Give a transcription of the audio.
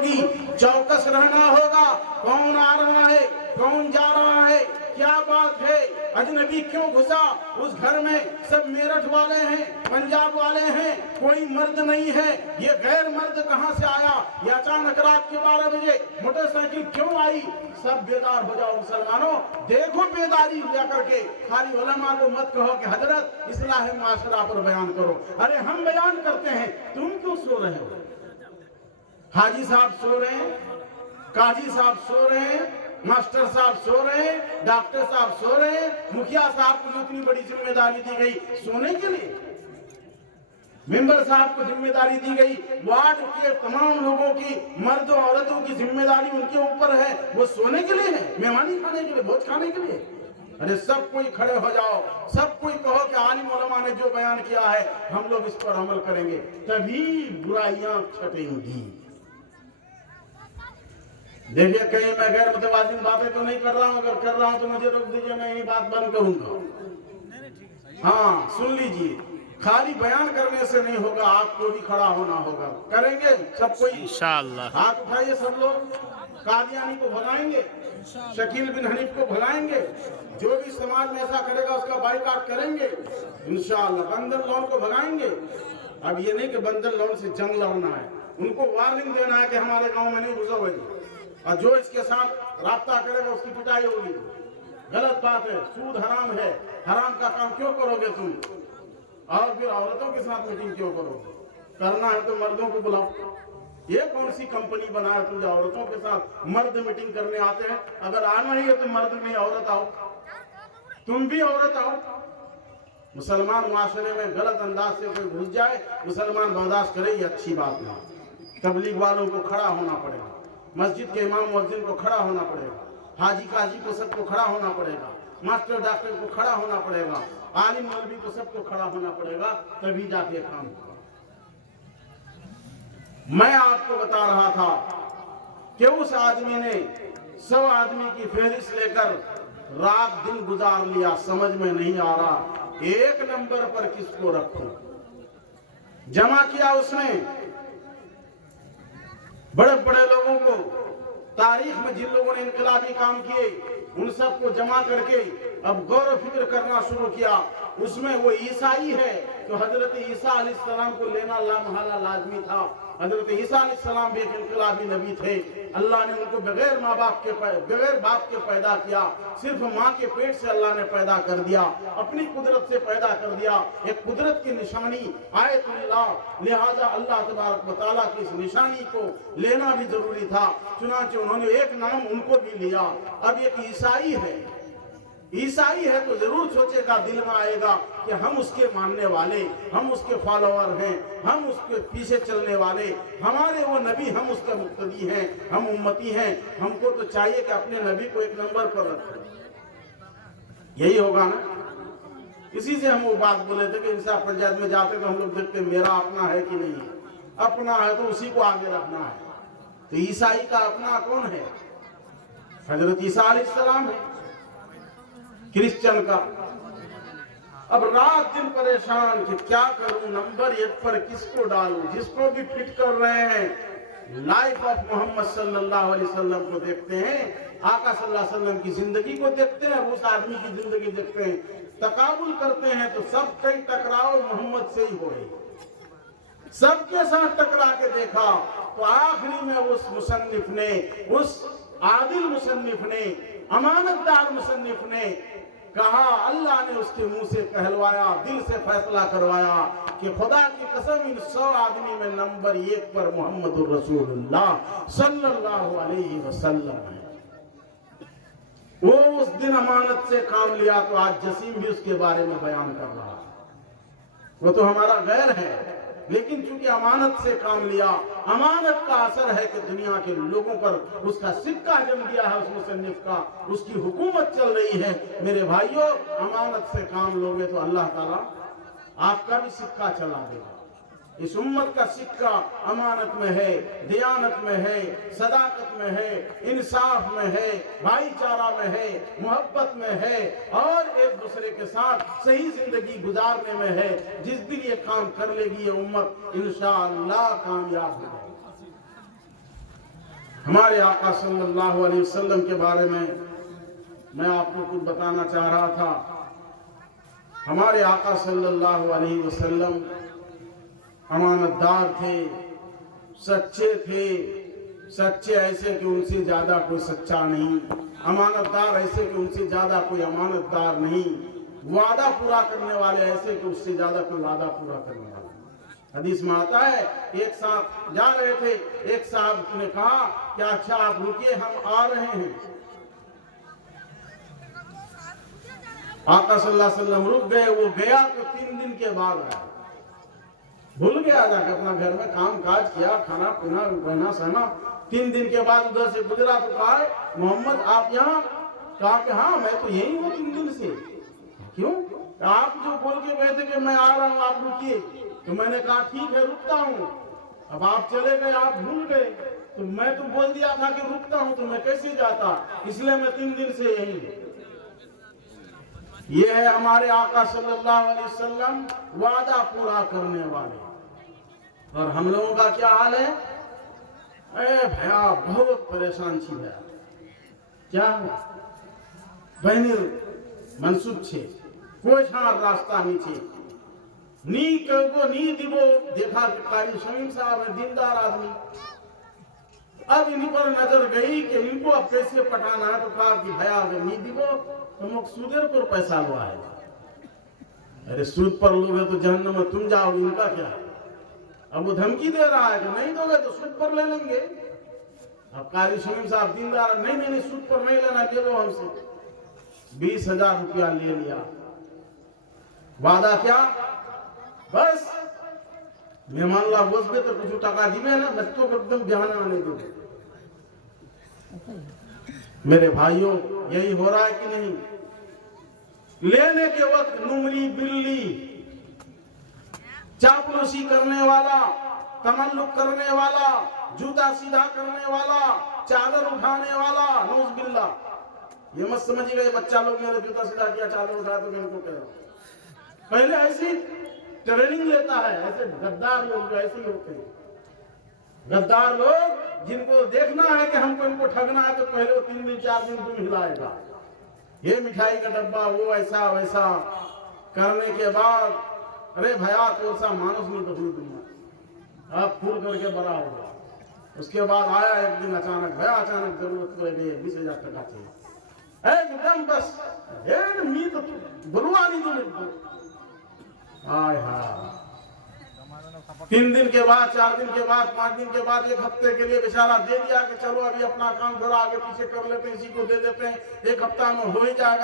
होगी, चौकस रहना होगा। कौन आ रहा है, कौन जा रहा है, क्या बात है, अजनबी क्यों घुसा उस घर में, सब मेरठ वाले हैं, पंजाब वाले हैं, कोई मर्द नहीं है, ये गैर मर्द कहां से आया, ये अचानक रात के 12 बजे मोटरसाइकिल क्यों आई। सब बेदार हो जाओ मुसलमानों, देखो बेदारी लेकर के, खाली उलमा को मत कहो कि हजरत इस्लाह माशरा पर बयान करो। अरे हम बयान करते हैं, तुम क्यों सो रहे हो। हाजी साहब सो रहे हैं, काजी साहब सो रहे हैं, मास्टर साहब सो रहे हैं, डॉक्टर साहब सो रहे हैं, मुखिया साहब को इतनी बड़ी जिम्मेदारी दी गई सोने के लिए, मेंबर साहब को जिम्मेदारी दी गई, वार्ड के तमाम लोगों की, मर्दों औरतों की जिम्मेदारी उनके ऊपर है, वो सोने के लिए है, मेहमानी खाने के लिए, भोज खाने के लिए। अरे सब कोई खड़े हो जाओ, सब कोई कहो कि आलिम उलमा ने जो बयान किया है हम लोग इस पर अमल करेंगे, तभी बुराइयां छटेंगी। देखिए कहीं मैं गैर मुतवाज़िन बातें तो नहीं कर रहा हूं, अगर कर रहा हूं तो मुझे रोक दीजिए, मैं यही बात बंद करूंगा। हाँ सुन लीजिए, खाली बयान करने से नहीं होगा, आपको भी खड़ा होना होगा। करेंगे सब कोई इंशाअल्लाह, हाथ उठाइए सब लोग। कादियानी को भगाएंगे, शकील बिन हनीफ को भगाएंगे, जो भी समाज में ऐसा करेगा उसका बाइकाट करेंगे इंशाअल्लाह। बंदर लॉन को भगाएंगे। अब ये नहीं कि बंदर लॉन से जंग लड़ना है, उनको वार्निंग देना है कि हमारे गांव में नहीं घुसोगे, और जो इसके साथ राब्ता करेगा उसकी पिटाई होगी। गलत बात है, सूद हराम है, हराम का काम क्यों करोगे तुम, और फिर औरतों के साथ मीटिंग क्यों करोगे। करना है तो मर्दों को बुलाओ। ये कौन सी कंपनी बनाया तुम जो औरतों के साथ मर्द मीटिंग करने आते हैं। अगर आना ही है तो मर्द नहीं औरत आओ, तुम भी औरत आओ। मुसलमान माशरे में गलत अंदाज से कोई घुस जाए, मुसलमान बर्दाश्त करे, ये अच्छी बात नहीं। तबलीग वालों को खड़ा होना पड़ेगा, मस्जिद के इमाम मुअज्जिन को खड़ा होना पड़ेगा, हाजी काजी को सबको खड़ा होना पड़ेगा, मास्टर डॉक्टर को खड़ा होना पड़ेगा, आलिम मौलवी को सबको खड़ा होना पड़ेगा, तभी जाके काम होगा। मैं आपको बता रहा था कि उस आदमी ने 100 आदमी की फहरिस्त लेकर रात दिन गुजार लिया, समझ में नहीं आ रहा एक नंबर पर किसको रखूं। जमा किया उसने बड़े बड़े लोगों को, तारीख में जिन लोगों ने इनकलाबी काम किए उन सबको जमा करके अब गौर फिक्र करना शुरू किया। उसमें वो ईसाई है तो हजरत ईसा अलैहिस्सलाम को लेना लामहला लाजमी था। हजरत ईसा अलैहिस्सलाम भी एक इनकलाबी नबी थे। अल्लाह ने उनको बगैर बाप के पैदा किया, सिर्फ माँ के पेट से अल्लाह ने पैदा कर दिया, अपनी कुदरत से पैदा कर दिया, एक कुदरत की निशानी आयतुल्लाह। लिहाजा अल्लाह तबारक व तआला की इस निशानी को लेना भी जरूरी था, चुनांचे उन्होंने एक नाम उनको भी लिया। अब एक ईसाई है, ईसाई है तो जरूर सोचेगा, दिल में आएगा कि हम उसके मानने वाले, हम उसके फॉलोअर हैं, हम उसके पीछे चलने वाले, हमारे वो नबी, हम उसका मुक्तदी हैं, हम उम्मती हैं, हमको तो चाहिए कि अपने नबी को एक नंबर पर रखें। यही होगा ना। इसी से हम वो बात बोले थे कि इंसाफ पंचायत में जाते तो हम लोग देखते मेरा अपना है कि नहीं है, अपना है तो उसी को आगे रखना है। तो ईसाई का अपना कौन है? हजरत ईसा अलैहिस्सलाम है। क्रिश्चियन का अब रात दिन परेशान कि क्या करूं, नंबर 1 पर किसको डालूं। जिसको भी फिट कर रहे हैं, लाइफ ऑफ मोहम्मद सल्लल्लाहु अलैहि वसल्लम को देखते हैं, आका सल्लल्लाहु अलैहि वसल्लम की जिंदगी को देखते हैं, उस आदमी की जिंदगी देखते हैं, तकाबुल करते हैं तो सब कई टकराव मोहम्मद से ही हो रही। सबके साथ टकरा के देखा तो आखिरी में उस मुसन्निफ ने, उस आदिल मुसन्निफ ने, अमानतदार मुसन्निफ ने कहा, अल्लाह ने उसके मुंह से कहलवाया, दिल से फैसला करवाया कि खुदा की कसम इन 100 आदमी में नंबर 1 पर मोहम्मदुर रसूलुल्लाह सल्लल्लाहु अलैहि वसल्लम है। वो उस दिन अमानत से काम लिया तो आज जसीम भी उसके बारे में बयान कर रहा है। वो तो हमारा गैर है, लेकिन चूंकि अमानत से काम लिया, अमानत का असर है कि दुनिया के लोगों पर उसका सिक्का जम गया है, उस मुसन्निफ का, उसकी हुकूमत चल रही है। मेरे भाइयों, अमानत से काम लोगे तो अल्लाह ताला आपका भी सिक्का चला देगा। इस उम्मत का सिक्का अमानत में है, दियानत में है, सदाकत में है, इंसाफ में है, भाईचारा में है, मोहब्बत में है और एक दूसरे के साथ सही जिंदगी गुजारने में है। जिस दिन ये काम कर लेगी ये उम्मत इंशाअल्लाह कामयाब हो जाएगी। ہمارے آقا صلی اللہ علیہ وسلم کے بارے میں آپ کو کچھ بتانا چاہ رہا تھا۔ ہمارے آقا صلی اللہ علیہ وسلم امانت دار تھے، سچے تھے، سچے ایسے کہ ان سے زیادہ کوئی سچا نہیں، امانت دار ایسے کہ ان سے زیادہ کوئی امانت دار نہیں، وعدہ پورا کرنے والے ایسے کہ اس سے زیادہ کوئی وعدہ پورا کرنے والا۔ حدیث میں آتا ہے ایک صاحب جا رہے تھے، ایک صاحب نے کہا کہ اچھا آپ رکیے ہم آ رہے ہیں۔ آقا صلی اللہ علیہ وسلم رک گئے، وہ گیا تو 3 دن کے بعد آیا، بھول گیا جا کے اپنا گھر میں کام کاج کیا، کھانا پینا رہنا سہنا۔ 3 دن کے بعد ادھر سے گزرا تو کہا محمد آپ یہاں؟ کہا کہ ہاں میں تو یہی ہوں 3 دن سے۔ کیوں؟ آپ جو بول کے گئے تھے کہ میں آ رہا ہوں آپ رکیے، تو میں نے کہا ٹھیک ہے رکتا ہوں۔ اب آپ چلے گئے، آپ بھول گئے، تو میں تو بول دیا تھا کہ رکتا ہوں، تو میں کیسے جاتا، اس لیے میں 3 دن سے یہی ہوں۔ یہ ہے ہمارے آقا صلی اللہ علیہ وسلم، وعدہ پورا کرنے والے۔ اور ہم لوگوں کا کیا حال ہے؟ اے بھیا بہت پریشان چھی بھیا، کیا بہنی منصوب چھے کوئی چھان راستہ نہیں چھے، نی کو نی دیبو۔ دیکھا کہ قاری شمیم صاحب ہے دیندار آدمی، اب ان پر نظر گئی کہ ان کو اب کیسے پٹانا ہے، تو کہا کہ بھیا اگر نی دیبو تو مقصودر پر پیسہ لو آئے گا، ارے سود پر لوگ ہے تو جہنم میں تم جاؤ گے، ان کا کیا ہے؟ اب وہ دھمکی دے رہا ہے کہ نہیں دو گے تو سود پر لے لیں گے۔ اب قاری شمیم صاحب دیندار نہیں سود پر نہیں لینا، لے لو ہم سے۔ 20,000 روپیہ لے لیا، وعدہ کیا بس مہمان اللہ بسبے تو کچھ ٹکا دیوے نا بچوں کو ایک دم جہاں آنے دو۔ میرے بھائیوں یہی ہو رہا ہے کہ نہیں؟ لینے کے وقت نمری بلی، چاپلوسی کرنے والا، تملق کرنے والا، جوتا سیدھا کرنے والا، چادر اٹھانے والا، نعوذ باللہ۔ یہ مت سمجھ گئے بچہ لوگ میرے جوتا سیدھا کیا چادر اٹھایا تو میں ان کو کہہ رہا ہوں، پہلے ایسی ٹریننگ لیتا ہے۔ ایسے غدار لوگ جو ایسے ہی ہوتے ہیں، غدار لوگ جن کو دیکھنا ہے کہ ہم کو ان کو ٹھگنا ہے تو پہلے وہ 3 دن 4 دن تم ہلائے گا، یہ مٹھائی کا ڈبہ وہ ایسا ویسا کرنے کے بعد ارے بھیا تو ایسا مانس نہیں تو ہوئی دنیا، آپ پھول کر کے بڑا ہوگا۔ اس کے بعد آیا ایک دن اچانک، بھیا اچانک ضرورت پڑے گئی 20,000 ٹکا چاہیے، ایک دم بس می تو بلوا نہیں تو میرے کو، آئے ہاں 3 دن کے بعد 4 دن کے بعد 5 دن کے بعد 1 ہفتے کے لیے بیچارہ دے دیا کہ چلو ابھی اپنا کام ذرا آگے پیچھے کر لیتے ہیں، اسی کو دے دیتے ہیں، 1 ہفتہ میں ہو ہی جائے گا۔